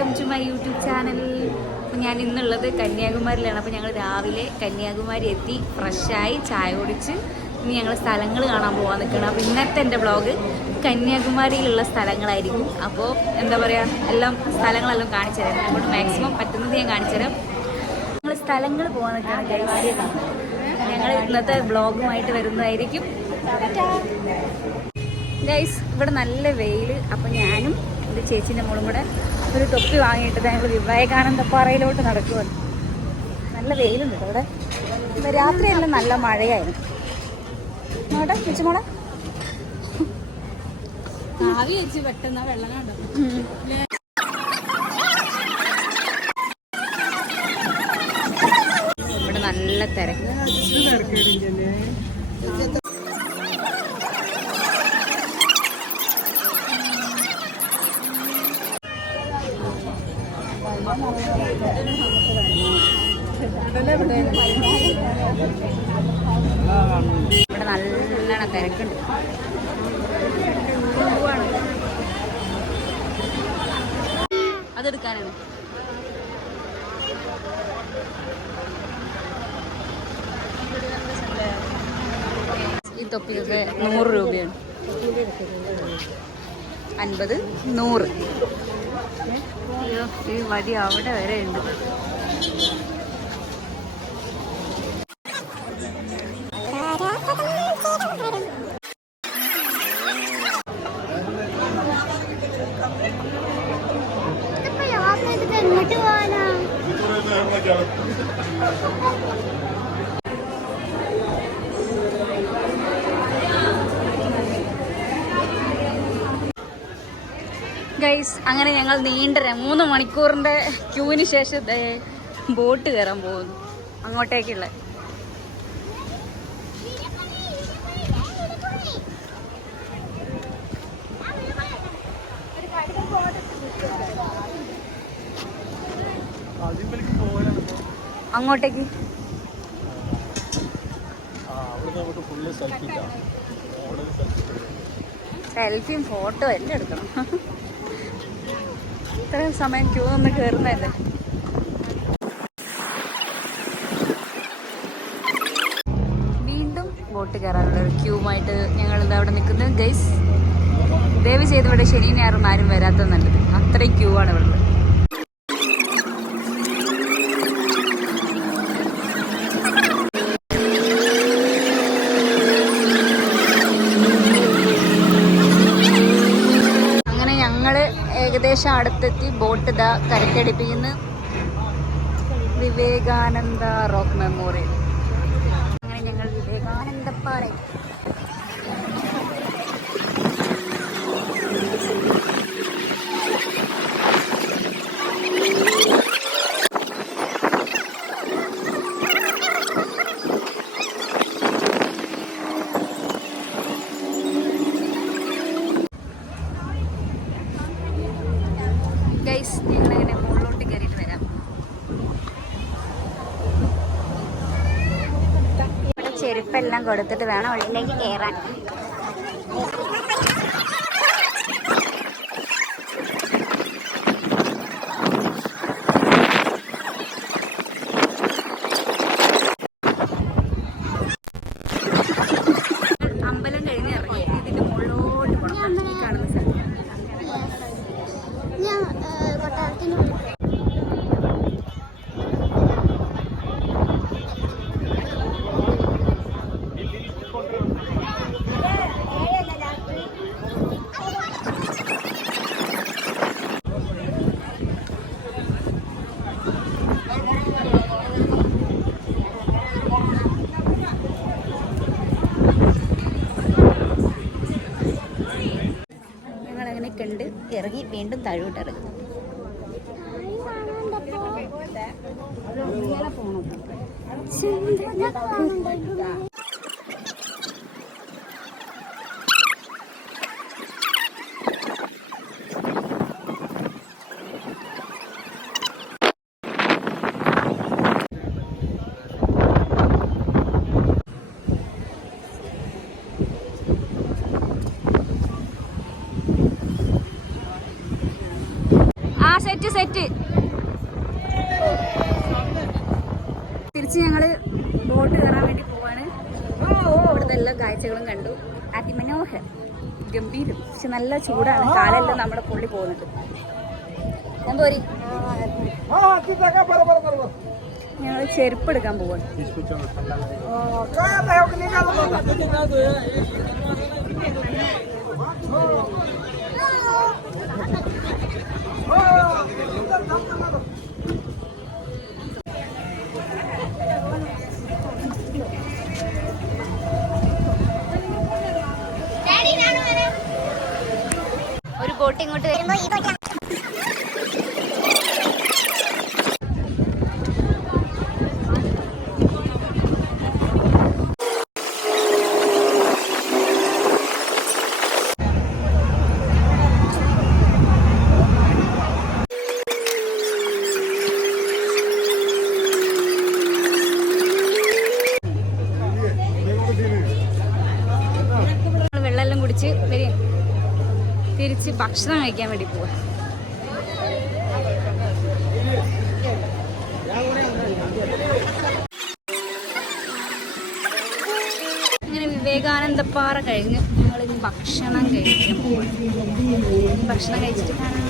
Welcome to my YouTube channel. അപ്പോൾ ഞാൻ ഇന്നുള്ളത് കന്യാകുമാരിയിലാണ്. അപ്പോൾ ഞങ്ങൾ രാവിലെ കന്യാകുമാരി എത്തി, ഫ്രഷായി ചായ കുടിച്ച് ഇനി ഞങ്ങൾ സ്ഥലങ്ങൾ കാണാൻ പോകാൻ നിൽക്കണം. അപ്പോൾ ഇന്നത്തെ എൻ്റെ വ്ളോഗ് കന്യാകുമാരിയിലുള്ള സ്ഥലങ്ങളായിരിക്കും. അപ്പോൾ എന്താ പറയുക, എല്ലാം സ്ഥലങ്ങളെല്ലാം കാണിച്ചു തരാം. അതുകൊണ്ട് മാക്സിമം പറ്റുന്നത് ഞാൻ കാണിച്ചു തരാം. ഞങ്ങൾ സ്ഥലങ്ങൾ പോകാൻ നിൽക്കണം. ഞങ്ങൾ ഇന്നത്തെ വ്ളോഗുമായിട്ട് വരുന്നതായിരിക്കും. ഗൈസ്, ഇവിടെ നല്ല വെയിൽ. അപ്പോൾ ഞാനും എൻ്റെ ചേച്ചീൻ്റെ മോളും കൂടെ ഒരു തൊപ്പി വാങ്ങിയിട്ട് ഞങ്ങൾ വിവേകാനന്ദ പാറയിലോട്ട് നടക്കുവാണ്. നല്ല വെയിലുണ്ട് ഇവിടെ. രാത്രിയെല്ലാം നല്ല മഴയായിരുന്നു. മോടെ ചേച്ചി മോളെ ആവി വെച്ച് പെട്ടെന്ന് വെള്ളം കണ്ടോ. ഇവിടെ നല്ല തിരക്ക്. ഇവിടെ നല്ലോണം തിരക്കുണ്ട്. അതെടുക്കാനാണ്. ഈ തൊപ്പിയൊക്കെ 100 രൂപയാണ്. 50, 100. ഈ വടി അവിടെ വരെ ഉണ്ട്. ഗൈസ്, അങ്ങനെ ഞങ്ങൾ നീണ്ട 3 മണിക്കൂറിൻ്റെ ക്യൂവിന് ശേഷം ബോട്ട് കയറാൻ പോകുന്നു അങ്ങോട്ടേക്കുള്ള. അങ്ങോട്ടേക്ക് സെൽഫിയും ഫോട്ടോ എല്ലാം എടുക്കണം. ഇത്രയും സമയം ക്യൂ നിന്ന് കയറുന്നതല്ലേ. വീണ്ടും ബോട്ട് കയറാനുള്ള ഒരു ക്യൂവുമായിട്ട് ഞങ്ങളിത് അവിടെ നിൽക്കുന്നത്. ഗൈസ്, ദയവ് ചെയ്ത് ഇവിടെ ശനി ഞായറും ആരും വരാത്തത് നല്ലത്. അത്രയും ക്യൂ ആണ് ഇവിടെ. ഏകദേശം അടുത്തെത്തി. ബോട്ട് ഇതാ കരക്കടിപ്പിക്കുന്നു. Vivekananda rock memorial. അങ്ങനെ ഞങ്ങൾ വിവേകാനന്ദ പാറ. ഗൈസ്, ഞങ്ങളങ്ങനെ മുകളിലോട്ട് കയറിയിട്ട് വരാം. ഇവിടെ ചെരുപ്പെല്ലാം കൊടുത്തിട്ട് വേണം ഉള്ളിലേക്ക് കയറാൻ. അമ്പലം കഴിഞ്ഞ് ഇറങ്ങി ഇതിന്റെ മുകളിലോട്ട് പോകണം. ഈ കാണുന്ന സ്ഥലം കണ്ട് ഇറങ്ങി വീണ്ടും താഴോട്ട് ഇറങ്ങും. ആ സെറ്റ് സെറ്റ്. തിരിച്ച് ഞങ്ങള് ബോട്ട് കയറാൻ വേണ്ടി പോവാണ്. ഇവിടുത്തെ എല്ലാ കാഴ്ചകളും കണ്ടു. അതിമനോഹരം, ഗംഭീരം. പക്ഷെ നല്ല ചൂടാണ്, കാലെല്ലാം നമ്മുടെ പൊള്ളി പോകുന്നുണ്ട്. എന്തോരി ഞങ്ങൾ ചെരുപ്പ് എടുക്കാൻ പോവാണ്. ഒരു ബോട്ട് ഇങ്ങോട്ട് വരുമ്പോ ഈ ബോട്ട് വെള്ളം കുടിച്ച് വരും. തിരിച്ച് ഭക്ഷണം കഴിക്കാൻ വേണ്ടി പോവാ. ഇങ്ങനെ വിവേകാനന്ദപ്പാറ കഴിഞ്ഞ് ഞങ്ങളിനി ഭക്ഷണം കഴിക്കാൻ പോവാ. ഭക്ഷണം കഴിച്ചിട്ട് കാണാം.